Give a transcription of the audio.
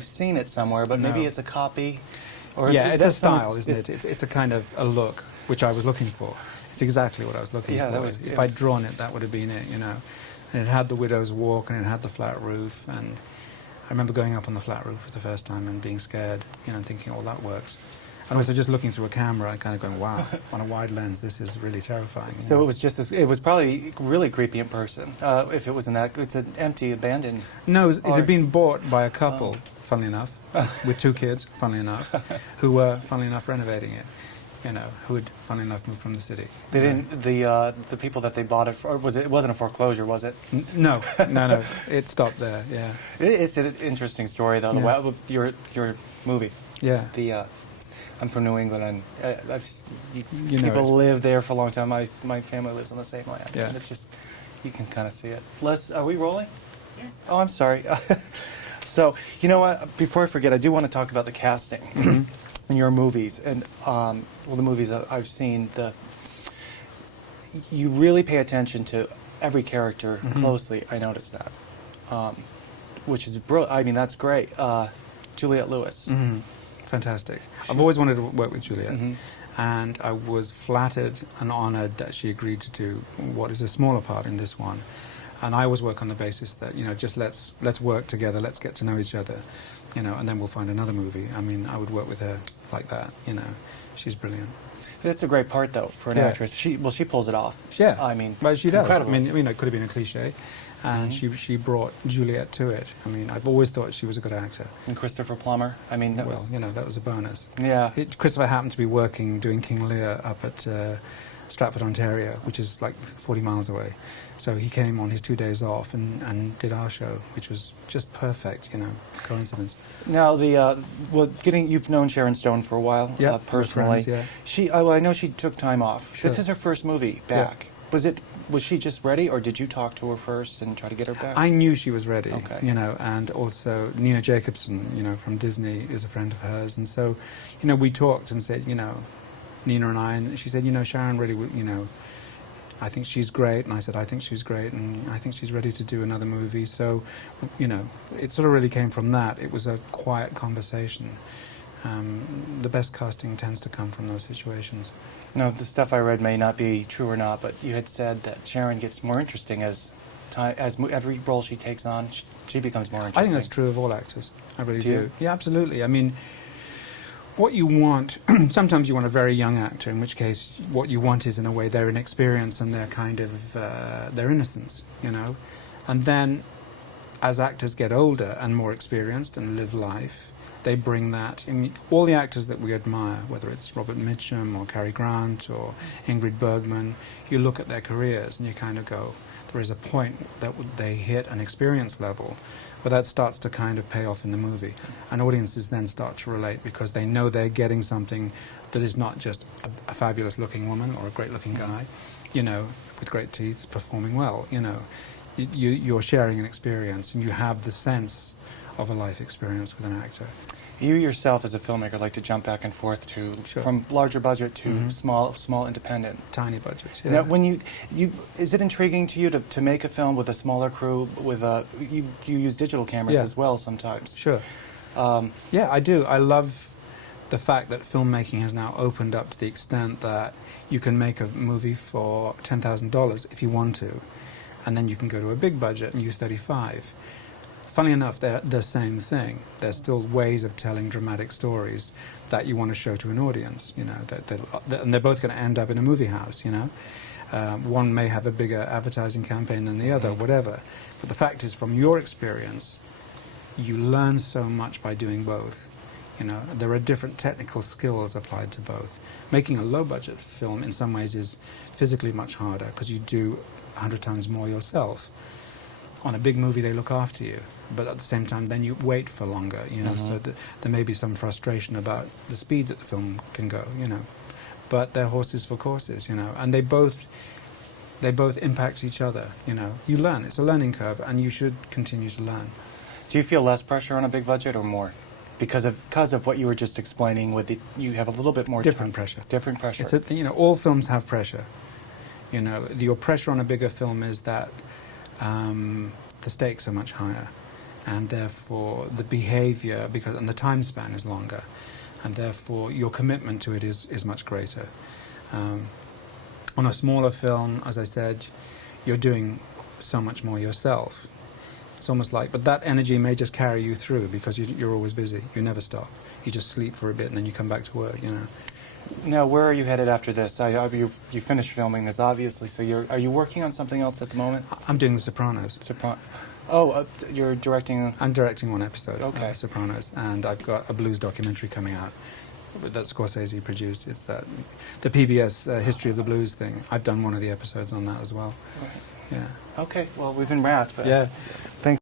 I've seen it somewhere, but maybe it's a copy. Or yeah, it's a style, isn't it? It's a kind of a look which I was looking for. It's exactly what I was looking for. If I'd drawn it, that would have been it, you know. And it had the Widow's Walk, and it had the flat roof, and I remember going up on the flat roof for the first time and being scared, you know, and thinking, oh, that works. And also just looking through a camera and kind of going, wow, on a wide lens, this is really terrifying. So it was just, it was probably really creepy in person, if it was in that, it's an empty, abandoned... No, it had been bought by a couple, funnily enough, with 2 kids, funnily enough, who were, funnily enough, renovating it, you know, who had, funnily enough, moved from the city. They didn't, the people that they bought it for, it wasn't a foreclosure, was it? No, it stopped there, yeah. It's an interesting story, though, your movie. Yeah. I'm from New England, and people live there for a long time. My family lives on the same land. Yeah. And it's just, you can kind of see it. Les, are we rolling? Yes. Oh, I'm sorry. So, you know what? Before I forget, I do want to talk about the casting in your movies. And, well, the movies that I've seen, you really pay attention to every character closely. I noticed that, which is brilliant. I mean, that's great. Juliette Lewis. Fantastic. I've always wanted to work with Juliette, and I was flattered and honoured that she agreed to do what is a smaller part in this one. And I always work on the basis that, you know, just let's work together, let's get to know each other, you know, and then we'll find another movie. I mean, I would work with her like that, you know. She's brilliant. That's a great part, though, for an actress. She pulls it off. Yeah. I mean, well, she does. Incredible. I mean, it could have been a cliche. And she brought Juliette to it. I mean, I've always thought she was a good actor. And Christopher Plummer. I mean, that was... you know, that was a bonus. Yeah. Christopher happened to be doing King Lear up at Stratford, Ontario, which is like 40 miles away. So he came on his 2 days off and did our show, which was just perfect, you know, coincidence. Now, you've known Sharon Stone for a while, personally. Friends, yeah. I know she took time off. Sure. This is her first movie back. Yeah. Was she just ready, or did you talk to her first and try to get her back? I knew she was ready, okay. You know, and also Nina Jacobson, you know, from Disney is a friend of hers, and so, you know, we talked and said, you know, Nina and I, and she said, you know, Sharon really, you know, I think she's great, and I said, I think she's great, and I think she's ready to do another movie, so, you know, it sort of really came from that. It was a quiet conversation. The best casting tends to come from those situations. No, the stuff I read may not be true or not, but you had said that Sharon gets more interesting as every role she takes on, she becomes more interesting. I think that's true of all actors. I really do. You? Yeah, absolutely. I mean, what you want, sometimes you want a very young actor, in which case what you want is, in a way, their inexperience and their kind of, their innocence, you know. And then, as actors get older and more experienced and live life, they bring that. I mean, all the actors that we admire, whether it's Robert Mitchum or Cary Grant or Ingrid Bergman, you look at their careers and you kind of go, there is a point that they hit an experience level where that starts to kind of pay off in the movie. And audiences then start to relate because they know they're getting something that is not just a fabulous-looking woman or a great-looking guy, you know, with great teeth, performing well, you know. You're sharing an experience and you have the sense of a life experience with an actor. You yourself, as a filmmaker, like to jump back and forth to from larger budget to small independent, tiny budgets. Yeah. Now, when is it intriguing to you to make a film with a smaller crew? With you use digital cameras as well sometimes. Sure. Yeah, I do. I love the fact that filmmaking has now opened up to the extent that you can make a movie for $10,000 if you want to, and then you can go to a big budget and use 35. Funnily enough, they're the same thing. There's still ways of telling dramatic stories that you want to show to an audience, you know, and they're both going to end up in a movie house, you know. One may have a bigger advertising campaign than the other, whatever. But the fact is, from your experience, you learn so much by doing both. You know, there are different technical skills applied to both. Making a low-budget film, in some ways, is physically much harder because you do 100 times more yourself. On a big movie, they look after you, but at the same time, then you wait for longer, you know, so there may be some frustration about the speed that the film can go, you know. But they're horses for courses, you know, and they both impact each other, you know. You learn. It's a learning curve, and you should continue to learn. Do you feel less pressure on a big budget or more? Because of what you were just explaining, you have a little bit more different pressure. Different pressure. It's you know, all films have pressure. You know, your pressure on a bigger film is that the stakes are much higher, and therefore the behavior, and the time span is longer, and therefore your commitment to it is much greater. On a smaller film, as I said, you're doing so much more yourself. It's almost like, but that energy may just carry you through because you're always busy. You never stop. You just sleep for a bit and then you come back to work, you know. Now, where are you headed after this? You finished filming this, obviously, so are you working on something else at the moment? I'm doing The Sopranos. You're directing... I'm directing one episode of Okay. The Sopranos, and I've got a blues documentary coming out that Scorsese produced. It's the PBS History of the Blues thing. I've done one of the episodes on that as well. Right. Yeah. Okay, well, we've been wrapped, but... Yeah. Thanks.